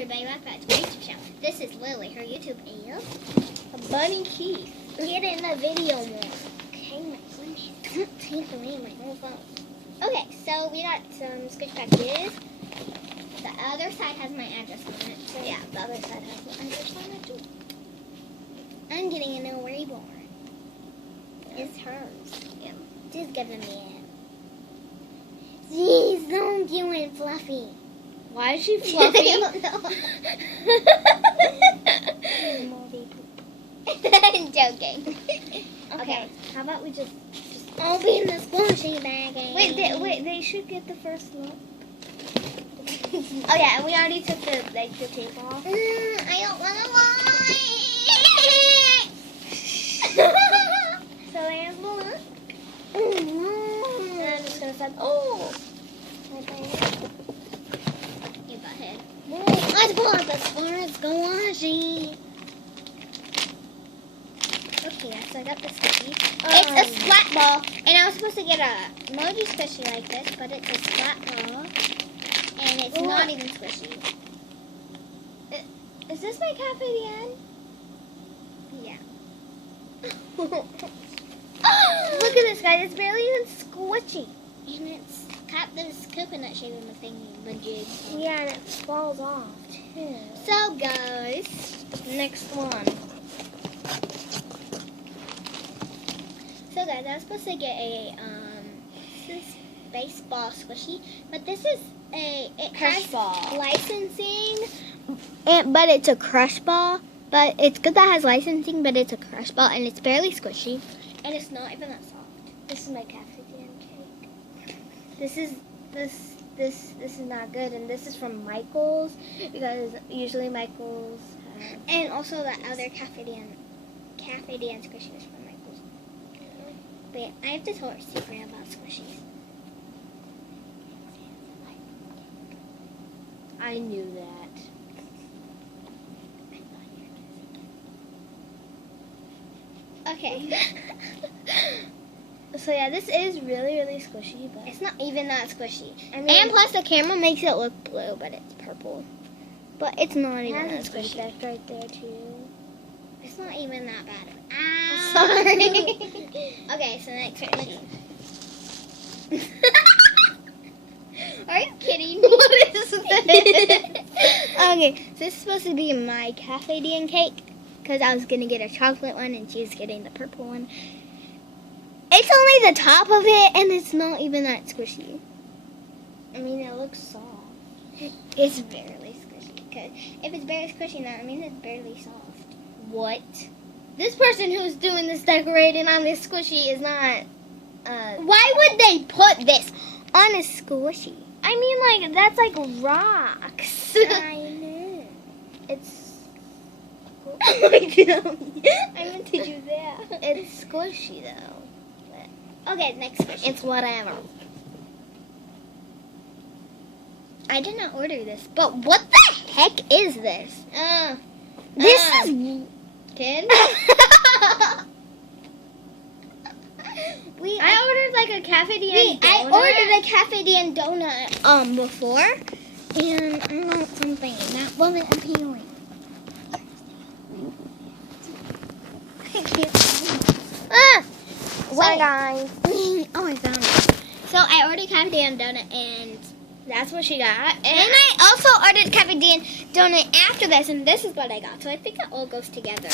everybody, welcome back to my YouTube channel. This is Lily. Her YouTube is Bunny Keith. Get in the video more. Okay, my goodness. Don't take away my whole phone. Okay, so we got some squish packages. The other side has my address on it. So yeah, the other side has my address on it too. I'm getting a new reborn. It's hers. Yeah. Just giving me it. Jeez, don't do it, Fluffy. Why is she fluffy? I don't know. I'm joking. Okay, How about we just open the squishy bag. wait? They should get the first look. Oh yeah, and we already took the tape off. I don't want to lie. So there's the look. And I'm just gonna say, oh. You butthead. Let's pull out the squirts, squishy. Okay, yeah, so I got the squishy. It's a splat ball, and I was supposed to get a emoji squishy like this, but it's a splat ball, and it's not even squishy. Is this my Cafe Dien? Yeah. Look at this, guys. It's barely even squishy. And it's got this coconut shape in the thing, the jig. Yeah, and it falls off too. So, guys, Next one. I was supposed to get a this baseball squishy, but this is it Crush has ball. licensing, but it's a crush ball. But it's good that it has licensing, but it's a crush ball, and it's barely squishy, and it's not even that soft. This is my Cafe Dien cake. This is not good, and this is from Michael's because usually Michael's have. And also that other Cafe Dien squishy is from Michael's. But yeah, I have to tell her a secret about squishies. I knew that. Okay. So yeah, this is really, really squishy, but It's not even that squishy. I mean, And plus the camera makes it look blue, but it's purple. But it's not it even that has a squishy. defect right there too. It's not even that bad. I'm Sorry. Okay, so next question. Are you kidding me? What is this? Okay, so this is supposed to be my Cafe Dien cake. Because I was going to get a chocolate one and she's getting the purple one. It's only the top of it and it's not even that squishy. I mean, it looks soft. It's barely squishy. Because if it's barely squishy, that means it's barely soft. What? This person who's doing this decorating on this squishy is not. Why would they put this on a squishy? I mean, like that's like rocks. I know. It's. I meant to do that. It's squishy though. Okay, next question. It's whatever. I did not order this, but what the heck is this? This is Kid. I ordered like a Cafe Dien I donut. ordered a Cafe Dien donut before, and I want something that wasn't appealing. Sorry guys. Oh, I found it. So I ordered Cafe Dien donut, and That's what she got. and I also ordered Cafe Dien donut after this, and this is what I got. So I think it all goes together.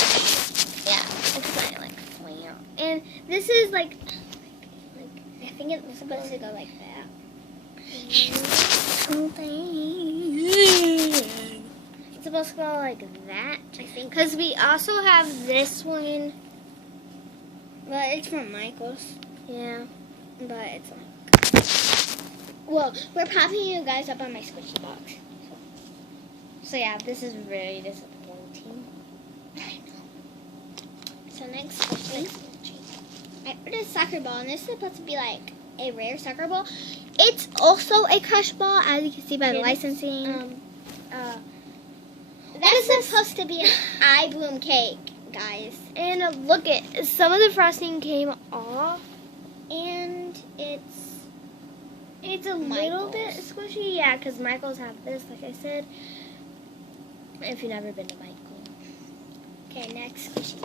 Yeah, it's kind of like flam. And this is like I think it's supposed to go like that. it's supposed to go like that. I think. Because we also have this one. Well, it's from Michael's, Yeah. but it's like. Well, we're popping you guys up on my squishy box. So yeah, this is really disappointing. I know. So next question. I ordered a soccer ball, and this is supposed to be like a rare soccer ball. It's also a crush ball, as you can see by the licensing. That's supposed to be an eye bloom cake, guys. And look at some of the frosting came off, And it's It's a little Michael's. bit squishy, yeah, because Michael's have this, like I said. If you've never been to Michael. Okay, next squishy.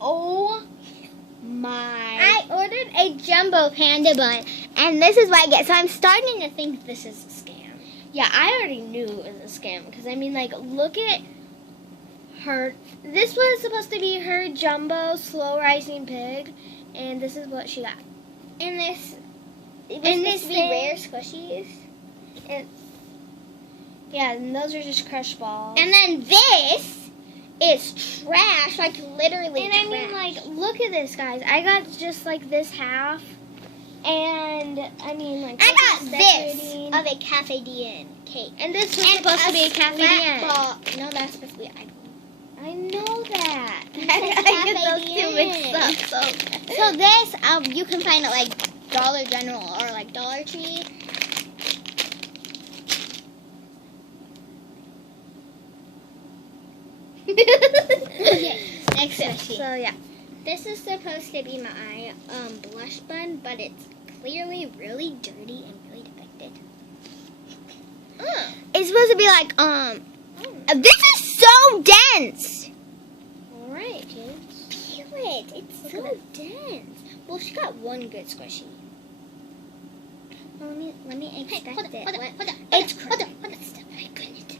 Oh my. I ordered a jumbo panda bun, and this is what I get. So I'm starting to think this is a scam. Yeah, I already knew it was a scam. Because, I mean, like, look at her. This was supposed to be her jumbo slow rising pig. And this is what she got. And this, it was And supposed this to be thing- rare squishies. Yeah, and those are just crushed balls. And then this is trash, like literally And trash. I mean, like, look at this, guys. I got just, like, this half. And, I mean, like, I look got at this decorating. of a Cafe Dien cake. And this was And supposed to be a Cafe flat Dien. ball. No, that's supposed to be ice. I know that. I get those two mixed up. So this, you can find at like Dollar General or like Dollar Tree. Okay, next squishy. So, yeah. This is supposed to be my blush bun, but it's clearly really dirty and really defected. It's supposed to be like, This is so dense. Alright, kids. Feel it. It's Look so at dense. Well, she got one good squishy. Let me expect it. It's hold on. My goodness.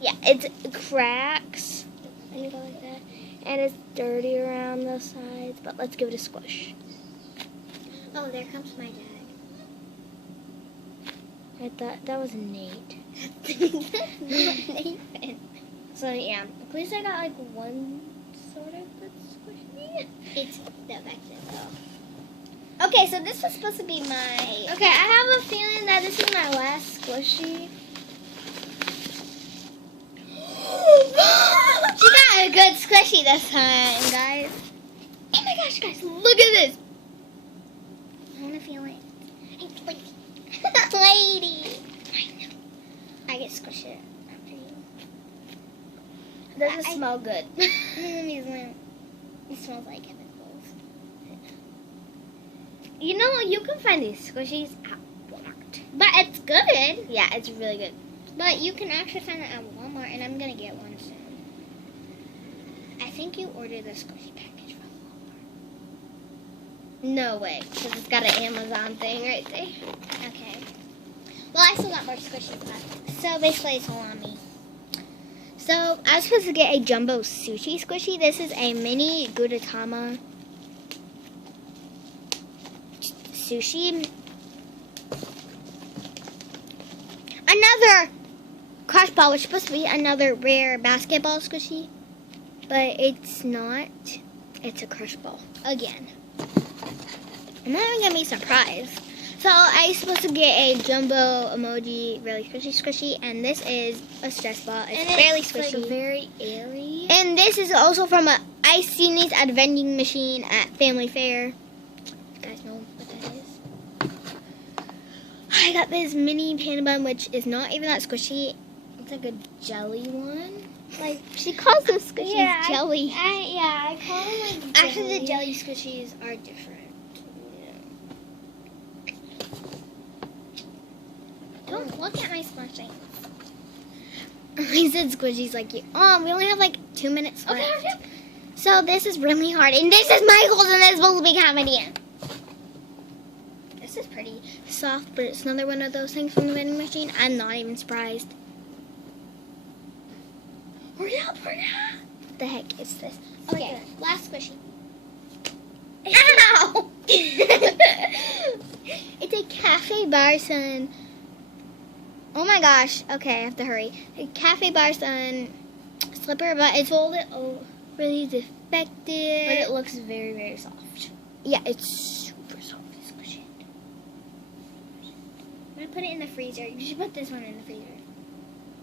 Yeah, it's cracks. And you go like that. And it's dirty around the sides, but let's give it a squish. Oh, there comes my dad. I thought that was Nate. Nathan. So, yeah. At least I got like one sort of good squishy. It's defective though. Okay, so this was supposed to be my. Okay, I have a feeling that this is my last squishy. She got a good squishy this time, guys. Oh my gosh, guys, look at this. I want to feel it. Lady. I know. I get squished it after you. It doesn't smell good. It smells like chemicals. You know, you can find these squishies at Walmart. But it's good. Yeah, it's really good. But you can actually find it at Walmart, and I'm going to get one soon. I think you ordered the squishy package from Walmart. No way, because it's got an Amazon thing right there. Okay. Well, I still got more squishies left. So basically, it's salami. So I was supposed to get a jumbo sushi squishy. This is a mini Gudetama sushi. Another crush ball, which is supposed to be another rare basketball squishy, but it's not. It's a crush ball again. I'm not even gonna be surprised. So I was supposed to get a jumbo emoji, really squishy, and this is a stress ball. It's fairly squishy. Like very airy. And this is also from a I seen these at a vending machine at Family Fair. You guys know what that is? I got this mini panda bun, which is not even that squishy. It's like a jelly one. Like she calls those squishies jelly. I call them like Actually, the jelly squishies are different. Don't look at my splashing. I said squishies like you. Oh, we only have like 2 minutes left. Okay. So this is really hard. And this is Michael's and this is supposed to be comedy. This is pretty soft, but it's another one of those things from the vending machine. I'm not even surprised. Hurry up, hurry up. What the heck is this? Oh my Okay, God. last squishy. Ow! It's a Cafe Bar Sun. Oh my gosh. Okay, I have to hurry. A Cafe Bar Sun slipper, but it's folded really defective. But it looks very, very soft. Yeah, it's super soft. Squish it. I'm gonna put it in the freezer. You should put this one in the freezer.